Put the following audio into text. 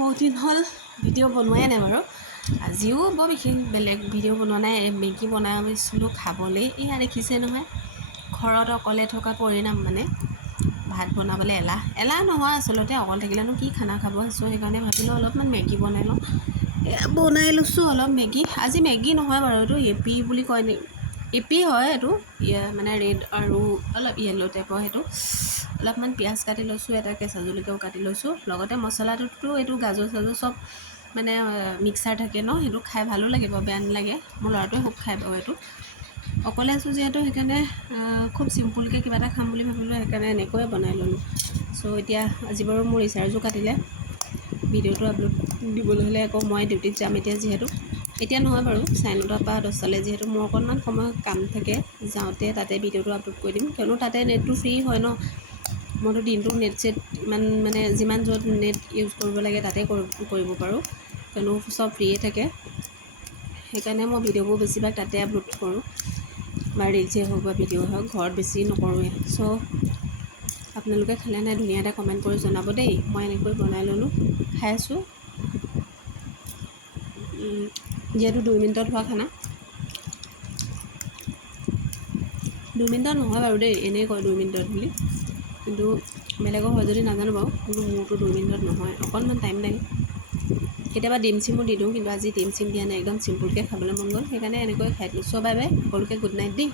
বহুত দিন হ'ল ভিডিঅ' বনোৱাই নাই বাৰু। আজিও বৰ বিশেষ বেলেগ ভিডিঅ' বনোৱা নাই। মেগী বনাইছিলোঁ খাবলৈ। এয়া দেখিছে নহয়, ঘৰত অকলে থকা পৰিণাম মানে। ভাত বনাবলৈ এলাহ নহয় আচলতে, অকল থাকিলেনো কি খানা খাব। চ' সেইকাৰণে ভাবিলোঁ অলপমান মেগী বনাই লওঁ। বনাই লৈছোঁ অলপ মেগী। আজি মেগী নহয় বাৰু, এইটো এপি বুলি কয় নেকি, এপি হয় এইটো। মানে ৰেড আৰু অলপ য়েল্ল' টাইপৰ। সেইটো অলপমান পিঁয়াজ কাটি লৈছোঁ, এটা কেঁচা জলকীয়াও কাটি লৈছোঁ। লগতে মছলাটোতো এইটো গাজৰ চাজৰ চব মানে মিক্সাৰ থাকে ন, সেইটো খাই ভালো লাগিব, বেয়া নালাগে। মোৰ ল'ৰাটোৱে খুব খাই বাৰু এইটো। অকলে আছোঁ যিহেতু সেইকাৰণে খুব চিম্পুলকৈ কিবা এটা খাম বুলি ভাবিলোঁ, সেইকাৰণে এনেকৈয়ে বনাই ল'লোঁ। চ' এতিয়া আজি বাৰু মোৰ ৰিচাৰ্জো কাটিলে। ভিডিঅ'টো আপলোড দিবলৈ হ'লে আকৌ মই ডিউটিত যাম যিহেতু। এতিয়া নহয় বাৰু, 9:30 পৰা 10টালৈ, যিহেতু মোৰ অকণমান সময় কাম থাকে। যাওঁতে তাতে ভিডিঅ'টো আপলোড কৰি দিম, কিয়নো তাতে নেটটো ফ্ৰী হয় ন। মইতো দিনটো নেট চেট ইমান মানে যিমান য'ত নেট ইউজ কৰিব লাগে তাতে কৰিব পাৰোঁ, কিয়নো চব ফ্ৰীয়ে থাকে। সেইকাৰণে মই ভিডিঅ'বোৰ বেছিভাগ তাতে আপলোড কৰোঁ, বা ৰিলচেই হওক বা ভিডিঅ'ই হওক। ঘৰত বেছি নকৰোঁৱে। চ' আপোনালোকে খালে নাই ধুনীয়া এটা কমেণ্ট কৰি জনাব দেই। মই এনেকৈ বনাই ল'লোঁ, খাই আছোঁ। যিহেতু 2 মিনিটত হোৱা খানা। 2 মিনিটত নহয় বাৰু দেই, এনেই কয় 2 মিনিটত বুলি, কিন্তু বেলেগৰ হয় যদি নাজানো বাৰু, কিন্তু মোৰতো 2 মিনিটত নহয়, অকণমান টাইম লাগে। কেতিয়াবা ডিম চিমো দি দিওঁ, কিন্তু আজি ডিম চিম দিয়া নাই, একদম চিম্পুলকৈ খাবলৈ মন গ'ল, সেইকাৰণে এনেকৈ খাই দিলোঁ। চ' বাই বাই, সকলোকে গুড নাইট দেই।